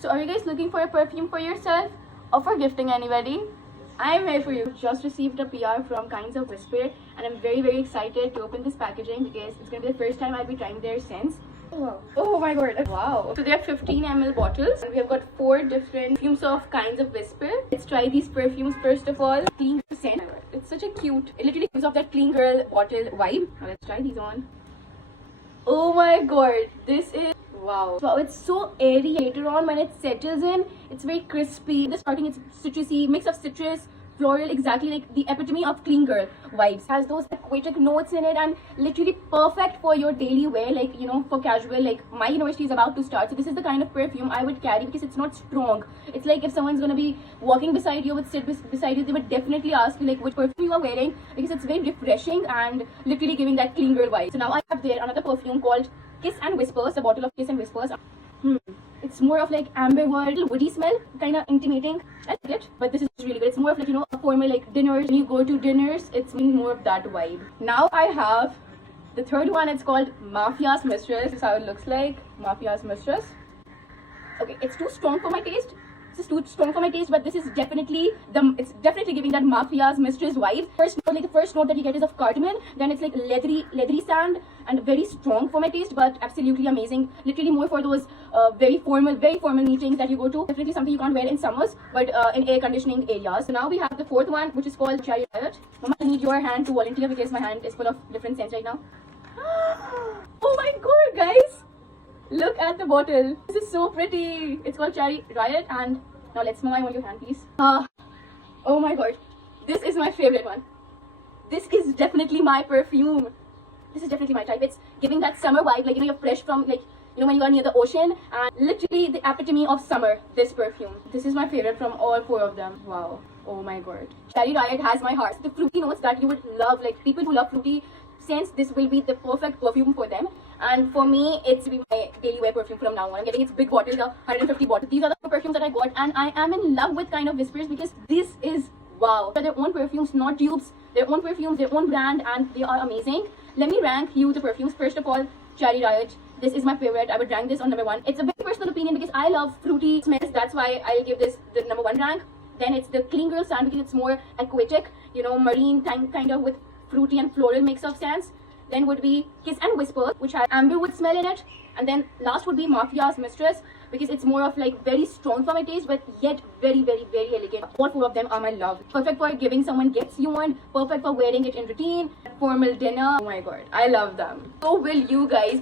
So are you guys looking for a perfume for yourself or for gifting anybody? I'm here for you. Just received a PR from Kinds of Whisper and I'm very excited to open this packaging because it's going to be the first time I'll be trying their scents. Wow. Oh my god. Wow. So they are 15 ml bottles and we have got 4 different perfumes of Kinds of Whisper. Let's try these perfumes first of all. Clean scent. It's such a cute, it literally gives off that clean girl bottle vibe. Now let's try these on. Oh my god. This is wow. Wow, it's so airy. Later on when it settles in, it's very crispy. The starting it's citrusy, mix of citrus, floral, exactly like the epitome of clean girl vibes. Has those aquatic notes in it and literally perfect for your daily wear, like, you know, for casual. Like my university is about to start, so this is the kind of perfume I would carry because it's not strong. It's like if someone's gonna be walking beside you, would sit beside you, they would definitely ask you like which perfume you are wearing because it's very refreshing and literally giving that clean girl vibe. So now I have there another perfume called Kiss and Whispers, a bottle of Kiss and Whispers. It's more of like amberwood, woody smell, kind of intimating. I like it, but this is really good. It's more of like, you know, a formal like dinners. When you go to dinners, it's more of that vibe. Now I have the third one. It's called Mafia's Mistress. This is how it looks like. Mafia's Mistress. Okay, it's too strong for my taste. This is too strong for my taste, but this is definitely it's definitely giving that Mafia's Mistress vibe. First note, like the first note that you get is of cardamom, then it's like leathery sand and very strong for my taste, but absolutely amazing. Literally more for those very formal meetings that you go to. Definitely something you can't wear in summers, but in air conditioning areas. So now we have the fourth one, which is called Cherry Riot. Mama, I need your hand to volunteer because my hand is full of different scents right now. Oh my god, guys! Look at the bottle. This is so pretty. It's called Cherry Riot, and now let's smell. I want your hand, please. Oh my god, this is my favorite one. This is definitely my perfume. This is definitely my type. It's giving that summer vibe, like, you know, you're fresh from, like, you know, when you are near the ocean, and literally the epitome of summer. This perfume. This is my favorite from all 4 of them. Wow. Oh my god. Cherry Riot has my heart. The fruity notes that you would love, like people who love fruity scents, this will be the perfect perfume for them. And for me, it's be my daily wear perfume from now on. I'm getting its big bottle, the 150 bottle. These are the perfumes that I got, and I am in love with Kind of Whispers because this is wow. They're their own perfumes, not dupes. Their own perfumes, their own brand, and they are amazing. Let me rank you the perfumes. First of all, Cherry Riot. This is my favorite. I would rank this on number 1. It's a very personal opinion because I love fruity smells. That's why I'll give this the number 1 rank. Then it's the Clean Girl Sand because it's more aquatic, you know, marine kind of with fruity and floral mix of scents. Then would be Kiss and Whisper, which has amberwood smell in it. And then last would be Mafia's Mistress because it's more of like very strong for my taste, but yet very elegant. All 4 of them are my love. Perfect for giving someone gifts you want. Perfect for wearing it in routine, formal dinner. Oh my god, I love them. So will you guys.